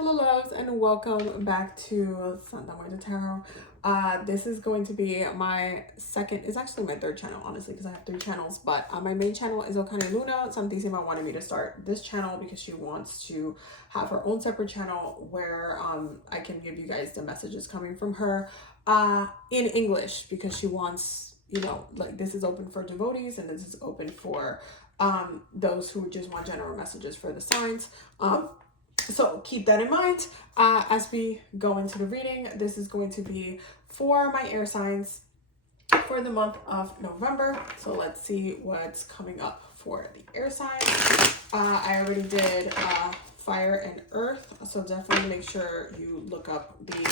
Hello loves and welcome back to Santa Muerte Tarot. This is going to be my second, it's actually my third channel honestly because I have three channels, but my main channel is Okane Luna. Santissima wanted me to start this channel because she wants to have her own separate channel where I can give you guys the messages coming from her in English because she wants, like this is open for devotees and this is open for those who just want general messages for the signs. So keep that in mind as we go into the reading. This is going to be for my air signs for the month of November. So let's see what's coming up for the air signs. I already did fire and earth, so definitely make sure you look up the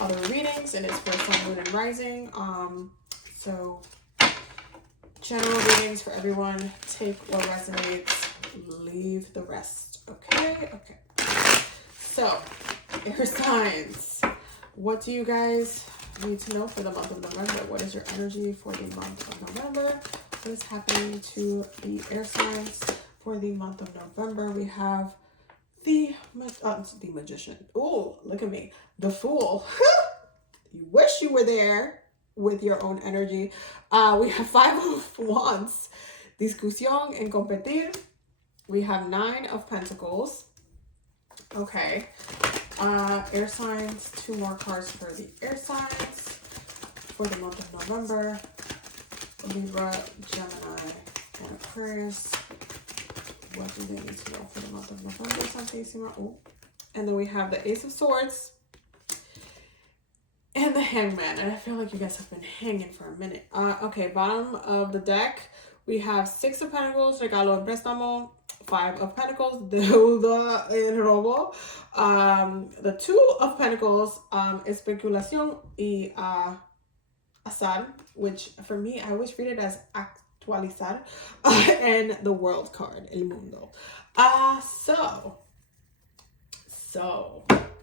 other readings, and it's for sun, moon, and rising. So general readings for everyone. Take what resonates, leave the rest. Okay. So, air signs, what do you guys need to know for the month of November? What is your energy for the month of November? What is happening to the air signs for the month of November? We have the magician. Oh, look at me. The fool. You wish you were there with your own energy. We have 5 of wands. Discusión en competir. We have 9 of pentacles. Okay. Air signs, 2 more cards for the air signs for the month of November. Libra, Gemini, and Aquarius. What do they need to know for the month of November, Santissima? Oh. And then we have the Ace of Swords and the Hangman. And I feel like you guys have been hanging for a minute. Okay, bottom of the deck, we have 6 of Pentacles, Regalo en Préstamo. 5 of Pentacles, deuda en robo. The 2 of Pentacles, especulación y azar, which for me, I always read it as actualizar, and the World card, el mundo. So,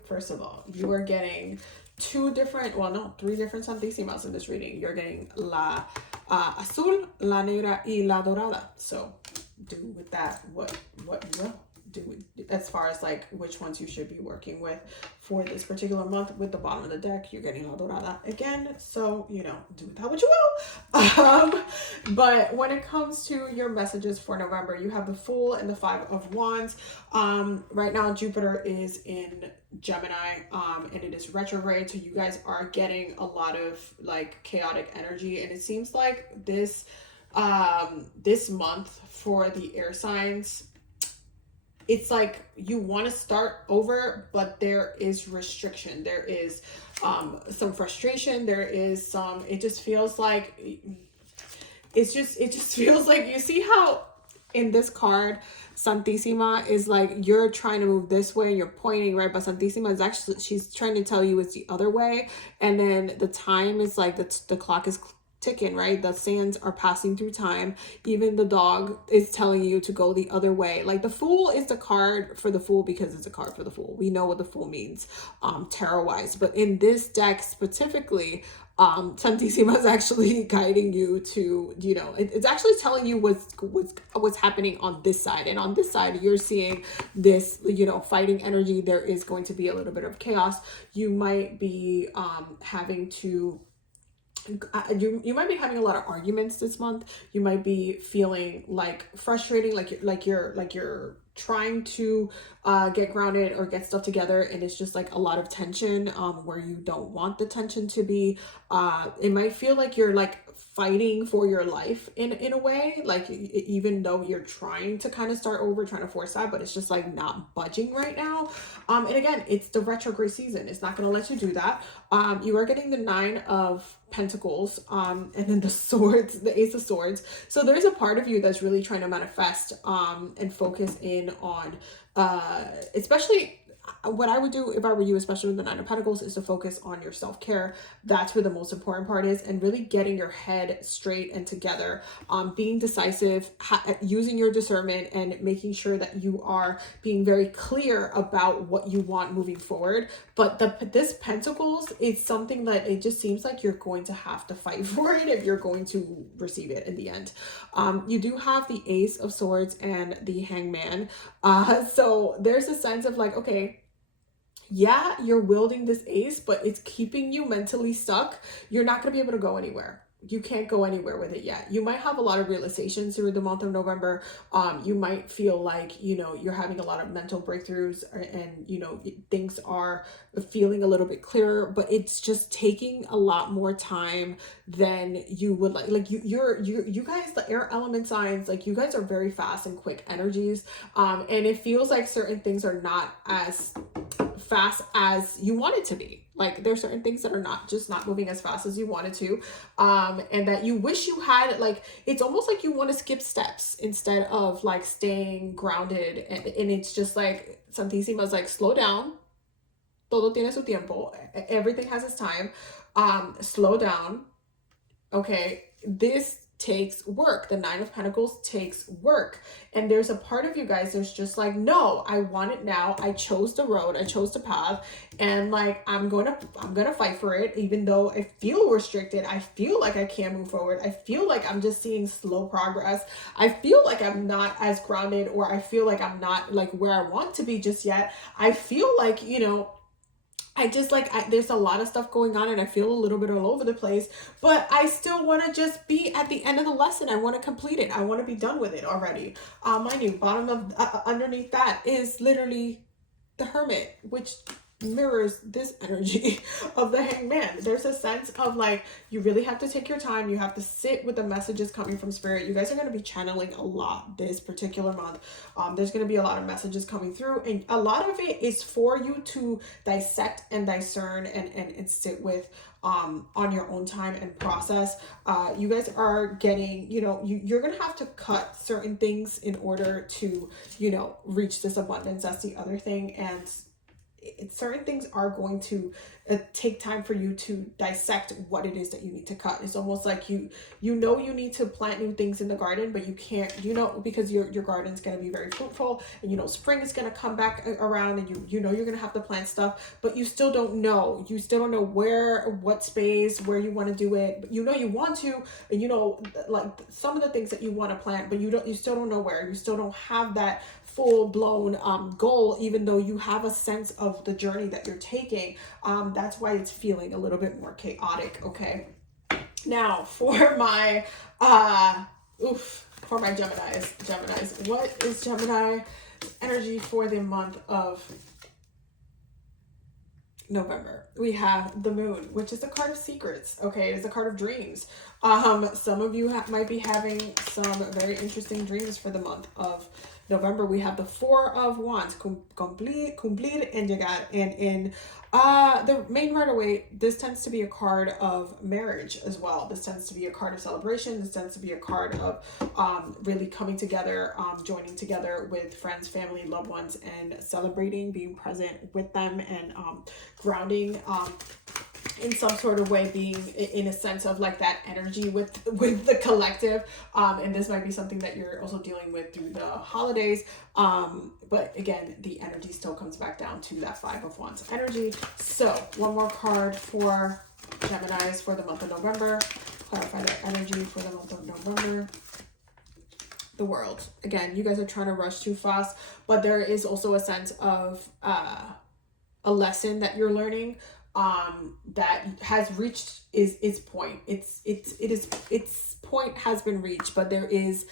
first of all, you are getting 3 different Santissimas in this reading. You're getting la azul, la negra, y la dorada. So, do with that what you will do as far as like which ones you should be working with for this particular month. With the bottom of the deck, you're getting la dorada again, so do with that what you will. But when it comes to your messages for November, you have the Fool and the 5 of wands. Right now Jupiter is in Gemini, and it is retrograde, so you guys are getting a lot of like chaotic energy, and it seems like this month for the air signs, it's like you want to start over, but there is restriction. There is some frustration. There is it just feels like it just feels like, you see how in this card Santissima is like you're trying to move this way and you're pointing, right? But Santissima is actually, she's trying to tell you it's the other way, and then the time is like the clock is ticking, right? The sands are passing through time. Even the dog is telling you to go the other way. Like the Fool is the card for the Fool because it's a card for the Fool. We know what the Fool means tarot wise, but in this deck specifically, Santissima is actually guiding you to, it's actually telling you what's happening on this side. And on this side, you're seeing this, fighting energy. There is going to be a little bit of chaos. You might be having to you might be having a lot of arguments this month. You might be feeling like frustrating, like you're trying to get grounded or get stuff together, and it's just like a lot of tension where you don't want the tension to be. It might feel like you're like fighting for your life in a way, like even though you're trying to kind of start over, trying to force that, but it's just like not budging right now. And again, it's the retrograde season. It's not going to let you do that. You are getting the 9 of Pentacles, and then the swords, the Ace of Swords. So there's a part of you that's really trying to manifest and focus in on especially what I would do if I were you, especially with the 9 of Pentacles, is to focus on your self-care. That's where the most important part is, and really getting your head straight and together, being decisive, using your discernment, and making sure that you are being very clear about what you want moving forward. But this Pentacles is something that it just seems like you're going to have to fight for it if you're going to receive it in the end. You do have the Ace of Swords and the Hangman. So there's a sense of like, okay, yeah, you're wielding this ace, but it's keeping you mentally stuck. You're not going to be able to go anywhere. You can't go anywhere with it yet. You might have a lot of realizations through the month of November. You might feel like, you know, you're having a lot of mental breakthroughs, and, you know, things are feeling a little bit clearer, but it's just taking a lot more time than you would like. Like you guys, the air element signs, like you guys are very fast and quick energies. And it feels like certain things are not as fast as you want it to be. Like there's certain things that are not moving as fast as you wanted to, and that you wish you had. Like it's almost like you want to skip steps instead of like staying grounded, and it's just like Santísima is like, slow down, todo tiene su tiempo, everything has its time, slow down. Okay, this takes work. The Nine of Pentacles takes work, and there's a part of you guys that's just like, no, I want it now. I chose the road, I chose the path, and like I'm gonna fight for it, even though I feel restricted. I feel like I can't move forward. I feel like I'm just seeing slow progress. I feel like I'm not as grounded, or I feel like I'm not like where I want to be just yet. I feel like, you know, I just like, there's a lot of stuff going on, and I feel a little bit all over the place, but I still want to just be at the end of the lesson. I want to complete it. I want to be done with it already. Mind you, bottom of, underneath that is literally the Hermit, which mirrors this energy of the Hangman. There's a sense of like, you really have to take your time. You have to sit with the messages coming from spirit. You guys are going to be channeling a lot this particular month. There's going to be a lot of messages coming through, and a lot of it is for you to dissect and discern and sit with on your own time and process. You guys are getting, you know, you're gonna have to cut certain things in order to, you know, reach this abundance. That's the other thing. And certain things are going to take time for you to dissect what it is that you need to cut. It's almost like you know you need to plant new things in the garden, but you can't, you know, because your garden's going to be very fruitful, and you know spring is going to come back around, and you know you're going to have to plant stuff, but you still don't know where, what space, where you want to do it. But you know you want to, and you know, like some of the things that you want to plant, but you still don't know where. You still don't have that full-blown goal, even though you have a sense of the journey that you're taking. That's why it's feeling a little bit more chaotic. Okay, now for my for my Geminis, what is Gemini energy for the month of November? We have the Moon, which is a card of secrets. Okay, it is a card of dreams. Some of you might be having some very interesting dreams for the month of November. We have the Four of Wands, cumplir and llegar. And in the main right-away, this tends to be a card of marriage as well. This tends to be a card of celebration. This tends to be a card of really coming together, joining together with friends, family, loved ones, and celebrating, being present with them, and grounding in some sort of way, being in a sense of like that energy with the collective. And this might be something that you're also dealing with through the holidays. But again, the energy still comes back down to that Five of Wands energy. So one more card for Geminis for the month of November. Clarify their energy for the month of November. The World. Again, you guys are trying to rush too fast, but there is also a sense of a lesson that you're learning that has reached its point. Its point has been reached, but there is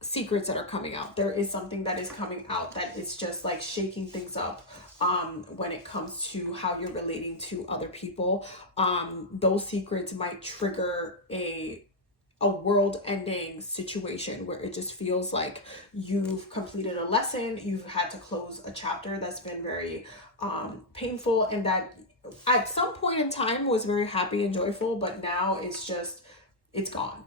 secrets that are coming out. There is something that is coming out that is just like shaking things up when it comes to how you're relating to other people. Those secrets might trigger a world-ending situation where it just feels like you've completed a lesson, you've had to close a chapter that's been very painful, and that at some point in time was very happy and joyful, but now it's gone.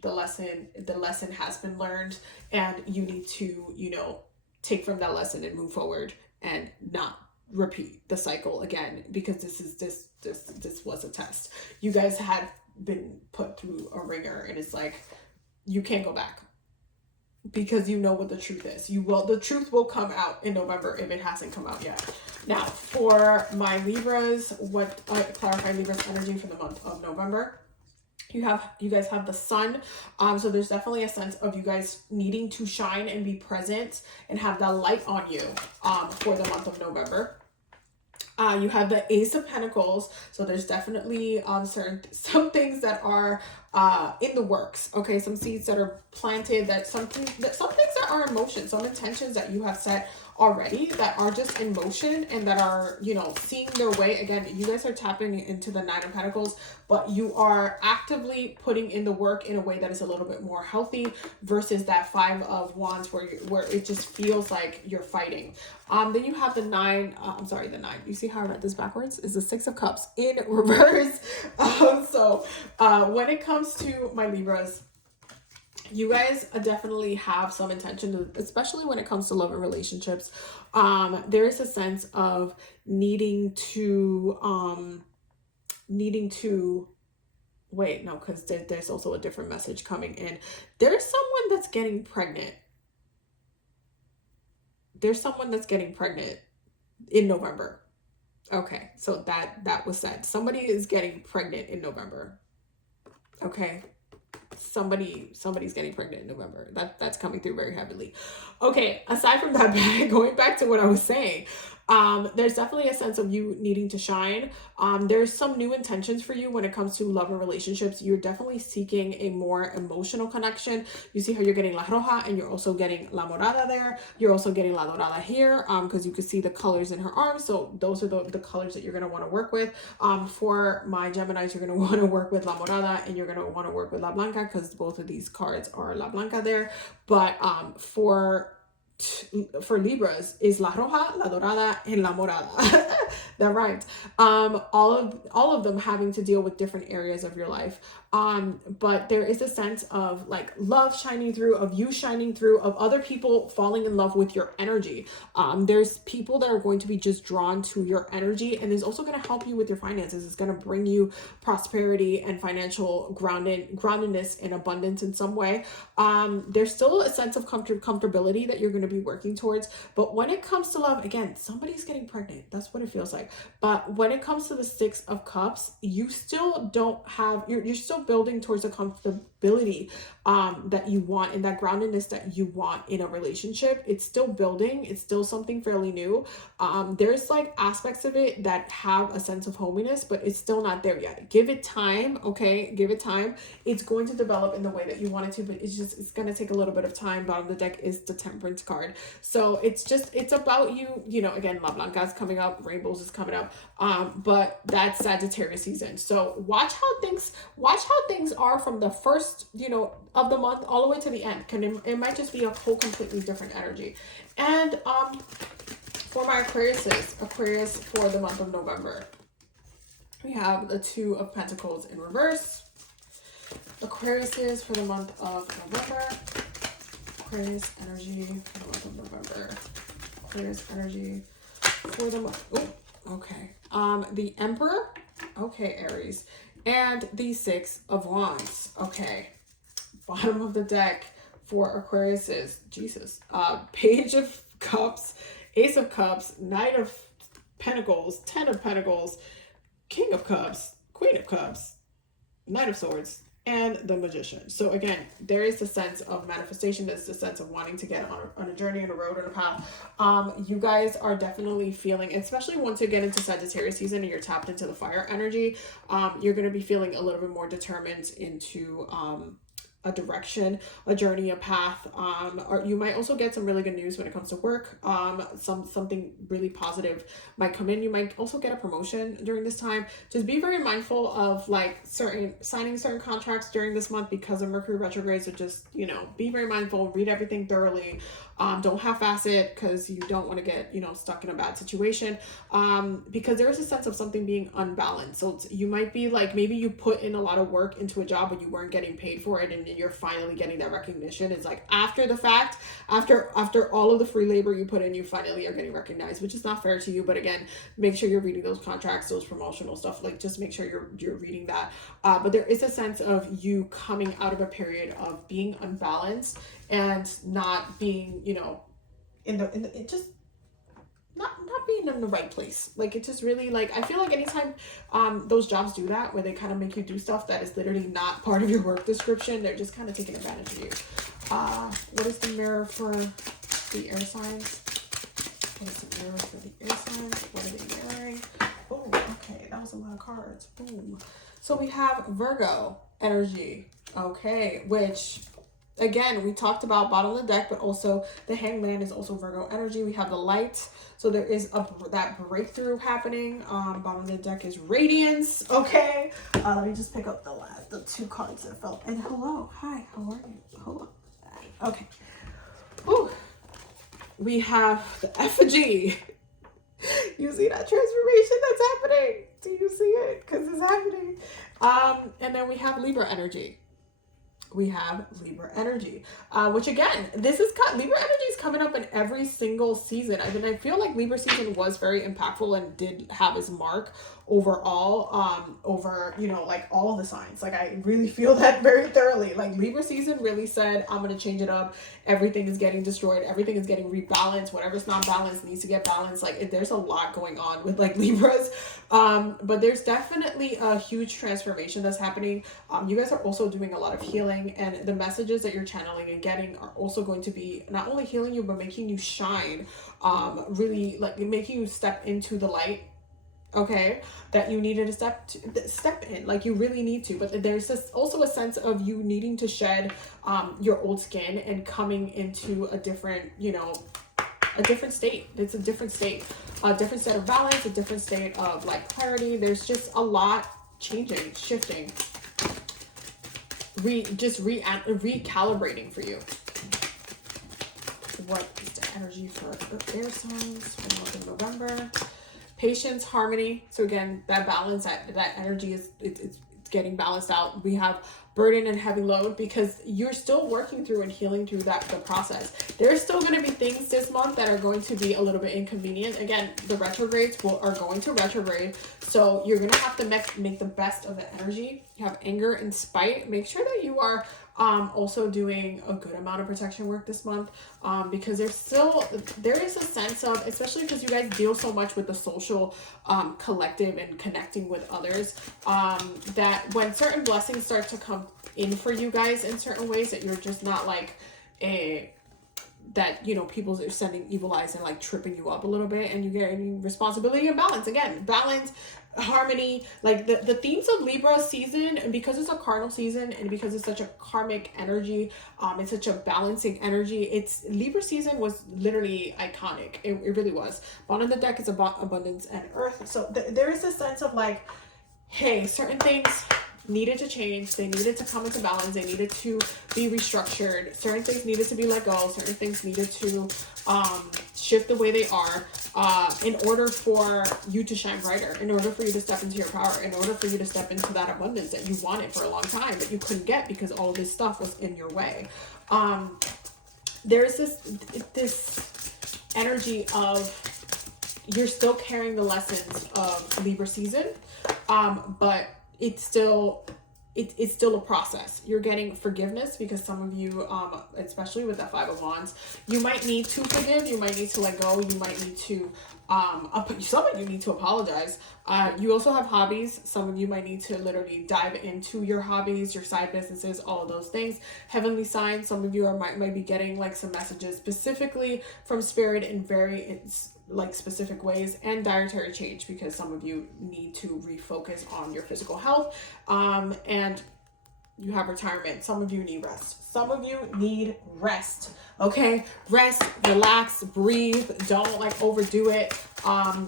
The lesson has been learned, and you need to, you know, take from that lesson and move forward and not repeat the cycle again, because this was a test. You guys had been put through a ringer, and it's like you can't go back, because you know what the truth is. The truth will come out in November if it hasn't come out yet. Now for my Libras, clarify Libra's energy for the month of November. You guys have the sun, so there's definitely a sense of you guys needing to shine and be present and have that light on you for the month of November. You have the Ace of Pentacles, so there's definitely some things that are in the works. Okay, some seeds that are planted, some things that are in motion, some intentions that you have set already that are just in motion and that are, you know, seeing their way. Again, you guys are tapping into the Nine of Pentacles, but you are actively putting in the work in a way that is a little bit more healthy versus that Five of Wands where it just feels like you're fighting. Then you have the nine. The nine. You see how I read this backwards? Is the Six of Cups in reverse. So when it comes to my Libras, you guys definitely have some intention, especially when it comes to love and relationships. There is a sense of needing to wait, no, because there's also a different message coming in. There's someone that's getting pregnant. There's someone that's getting pregnant in November. Okay, so that was said. Somebody is getting pregnant in November. Okay. Somebody's getting pregnant in November. That's coming through very heavily. Okay, aside from that, going back to what I was saying, there's definitely a sense of you needing to shine. There's some new intentions for you when it comes to love and relationships. You're definitely seeking a more emotional connection. You see how you're getting La Roja and you're also getting La Morada there. You're also getting La Dorada here because you can see the colors in her arms. So those are the colors that you're going to want to work with. For my Geminis, you're going to want to work with La Morada and you're going to want to work with La Blanca because both of these cards are La Blanca there. But for Libras is La Roja, La Dorada, and La Morada. That rhymes. All of them having to deal with different areas of your life. But there is a sense of like love shining through, of you shining through, of other people falling in love with your energy. There's people that are going to be just drawn to your energy, and is also going to help you with your finances. It's going to bring you prosperity and financial groundedness and abundance in some way. There's still a sense of comfortability that you're going to be working towards. But when it comes to love, again, somebody's getting pregnant. That's what it feels like. But when it comes to the Six of Cups, you still don't have, you're still building towards a comfortability that you want and that groundedness that you want in a relationship. It's still building. It's still something fairly new. There's like aspects of it that have a sense of hominess, but it's still not there yet. Give it time. Okay. Give it time. It's going to develop in the way that you want it to, but it's going to take a little bit of time. Bottom of the deck is the Temperance card. So it's about you know, again, La Blanca is coming up, Rainbows is coming up. But that's Sagittarius season. So watch how things are from the first, you know, of the month all the way to the end. It might just be a whole completely different energy. And for my Aquarius for the month of November, we have the Two of Pentacles in reverse. Aquarius for the month of November. Aquarius energy for the month of November. Aquarius energy for the month. Oh, okay. The Emperor. Okay, Aries. And the Six of Wands. Okay. Bottom of the deck for Aquarius is Jesus. Page of Cups, Ace of Cups, Knight of Pentacles, Ten of Pentacles, King of Cups, Queen of Cups, Knight of Swords, and the Magician. So again, there is a sense of manifestation. There's a sense of wanting to get on a journey, on a road, on a path. You guys are definitely feeling, especially once you get into Sagittarius season and you're tapped into the fire energy, you're going to be feeling a little bit more determined into a direction, a journey, a path. Or you might also get some really good news when it comes to work. Something really positive might come in. You might also get a promotion during this time. Just be very mindful of like signing certain contracts during this month because of Mercury retrograde. So just, you know, be very mindful, read everything thoroughly. Don't half-ass it because you don't want to get, you know, stuck in a bad situation. Because there is a sense of something being unbalanced. So you might be like, maybe you put in a lot of work into a job, but you weren't getting paid for it. And you're finally getting that recognition. It's like after the fact, after all of the free labor you put in, you finally are getting recognized, which is not fair to you. But again, make sure you're reading those contracts, those promotional stuff. Like just make sure you're reading that. But there is a sense of you coming out of a period of being unbalanced and not being, you know, it just not being in the right place. Like, it just really, like, I feel like anytime those jobs do that, where they kind of make you do stuff that is literally not part of your work description, they're just kind of taking advantage of you. What is the mirror for the air signs? What is the mirror for the air signs? What are they mirroring? Oh, okay, that was a lot of cards. Boom. So we have Virgo energy, okay, which, again, we talked about bottom of the deck, but also the Hangman is also Virgo energy. We have the light, so there is that breakthrough happening. Bottom of the deck is Radiance, okay. Let me just pick up the two cards that fell. And hello, hi, how are you? Hello. Okay. Ooh. We have the effigy. You see that transformation that's happening? Do you see it? Because it's happening. And then we have Libra energy. We have Libra energy, which again, Libra energy is coming up in every single season. I mean, I feel like Libra season was very impactful and did have its mark overall, over, you know, like all the signs. Like, I really feel that very thoroughly. Like, Libra season really said, I'm going to change it up. Everything is getting destroyed. Everything is getting rebalanced. Whatever's not balanced needs to get balanced. Like, there's a lot going on with, like, Libras. But there's definitely a huge transformation that's happening. You guys are also doing a lot of healing, and the messages that you're channeling and getting are also going to be not only healing you, but making you shine, really, like, making you step into the light, okay, that you needed to step in, like, you really need to. But there's also a sense of you needing to shed your old skin and coming into a different, you know, a different state. It's a different state, a different set of balance, a different state of, like, clarity. There's just a lot changing, shifting, recalibrating for you. What is the energy for air signs for the month of November? Patience, harmony. So again, that balance, that energy is it's getting balanced out. We have burden and heavy load because you're still working through and healing through the process. There's still going to be things this month that are going to be a little bit inconvenient. Again, the retrogrades are going to retrograde, so you're going to have to make the best of the energy. You have anger and spite. Make sure that you are also doing a good amount of protection work this month, because there is a sense of, especially because you guys deal so much with the social collective and connecting with others, that when certain blessings start to come in for you guys in certain ways, that you're just not like that, you know, people are sending evil eyes and like tripping you up a little bit, and you get responsibility and balance. Again, balance, harmony, like the themes of Libra season, and because it's a cardinal season and because it's such a karmic energy, it's such a balancing energy. Libra season was literally iconic. It really was. Bottom of the deck is about abundance and earth. So there is a sense of like, hey, certain things needed to change. They needed to come into balance. They needed to be restructured. Certain things needed to be let go. Certain things needed to shift the way they are, in order for you to shine brighter, in order for you to step into your power, in order for you to step into that abundance that you wanted for a long time, but you couldn't get because all of this stuff was in your way. There's this energy of you're still carrying the lessons of Libra season, but it's still a process. You're getting forgiveness because some of you, especially with that Five of Wands, you might need to forgive, you might need to let go, you might need to, some of you need to apologize. You also have hobbies. Some of you might need to literally dive into your hobbies, your side businesses, all of those things. Heavenly signs, some of you might be getting like some messages specifically from spirit in very like specific ways, and dietary change because some of you need to refocus on your physical health, and you have retirement. Some of you need rest. Some of you need rest. Okay, rest, relax, breathe. Don't like overdo it.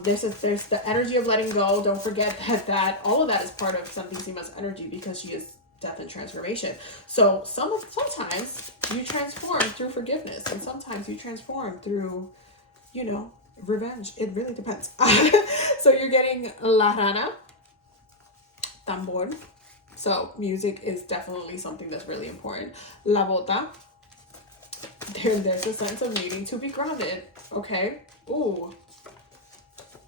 There's the energy of letting go. Don't forget that all of that is part of Santissima's energy because she is death and transformation. So sometimes you transform through forgiveness, and sometimes you transform through, you know, revenge. It really depends. So you're getting La Rana, tambor. So music is definitely something that's really important. La Bota. There's a sense of needing to be grounded. Okay. Ooh.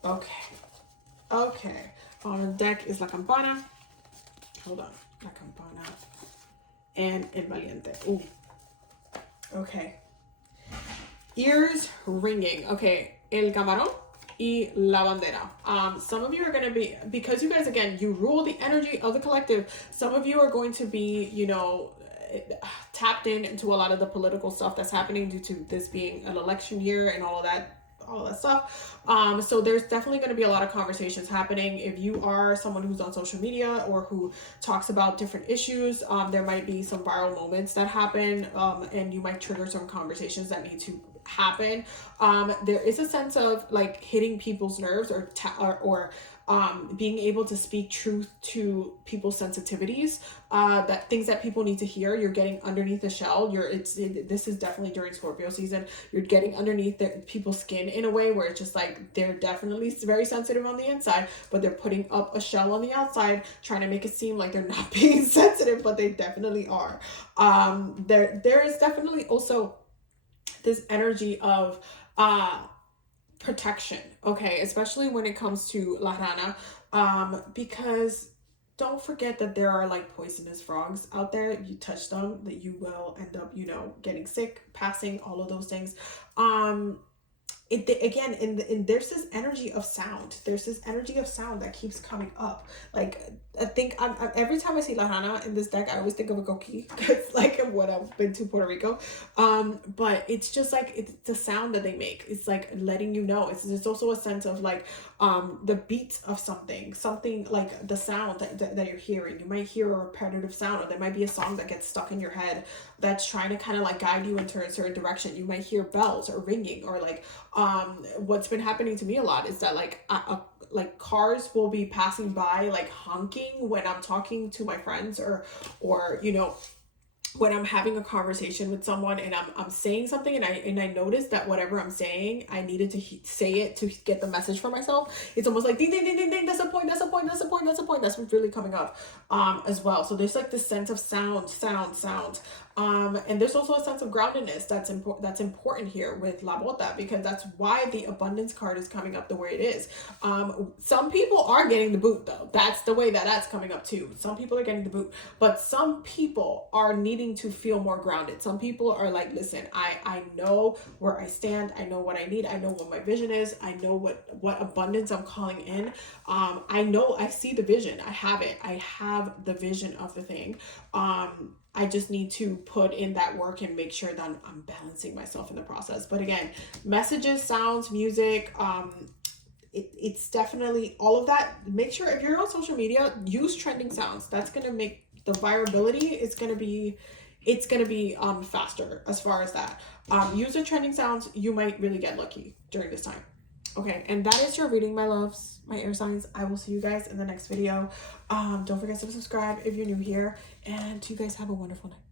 Okay. Okay. On the deck is La Campana. Hold on. La Campana. And El Valiente. Ooh. Okay. Ears ringing. Okay. El Camarón. y la bandera. Some of you are going to be, because you guys, again, you rule the energy of the collective. Some of you are going to be, you know, tapped into a lot of the political stuff that's happening due to this being an election year and all that stuff. So there's definitely going to be a lot of conversations happening. If you are someone who's on social media or who talks about different issues, there might be some viral moments that happen, and you might trigger some conversations that need to happen. There is a sense of like hitting people's nerves or being able to speak truth to people's sensitivities, that things that people need to hear. You're getting underneath the shell. This is definitely during Scorpio season. You're getting underneath people's skin in a way where it's just like they're definitely very sensitive on the inside, but they're putting up a shell on the outside, trying to make it seem like they're not being sensitive, but they definitely are. There is definitely also this energy of protection, okay, especially when it comes to La Rana, because don't forget that there are like poisonous frogs out there. If you touch them, that you will end up, you know, getting sick, passing, all of those things. Again, and there's this energy of sound. There's this energy of sound that keeps coming up. Like, I think every time I see La Rana in this deck, I always think of a coqui, because like when I've been to Puerto Rico. But it's just like, it's the sound that they make. It's like letting you know. There's also a sense of like the beats of something like the sound that you're hearing. You might hear a repetitive sound, or there might be a song that gets stuck in your head that's trying to kind of like guide you into a certain direction. You might hear bells or ringing, or like what's been happening to me a lot is that like cars will be passing by like honking when I'm talking to my friends, or you know, when I'm having a conversation with someone and I'm saying something and I notice that whatever I'm saying, I needed to say it to get the message for myself. It's almost like ding, ding, ding, ding, ding, that's a point, that's a point, that's a point, that's a point. That's what's really coming up as well. So there's like this sense of sound. And there's also a sense of groundedness that's important here with La Bota, because that's why the abundance card is coming up the way it is. Some people are getting the boot though. That's the way that's coming up too. Some people are getting the boot, but some people are needing to feel more grounded. Some people are like, listen, I know where I stand. I know what I need. I know what my vision is. I know what abundance I'm calling in. I know, I see the vision. I have it. I have the vision of the thing. I just need to put in that work and make sure that I'm balancing myself in the process. But again, messages, sounds, music, it's definitely all of that. Make sure if you're on social media, use trending sounds. That's going to make the virability, it's going to be faster as far as that. Use the trending sounds. You might really get lucky during this time. Okay, and that is your reading, my loves, my air signs. I will see you guys in the next video. Don't forget to subscribe if you're new here, and you guys have a wonderful night.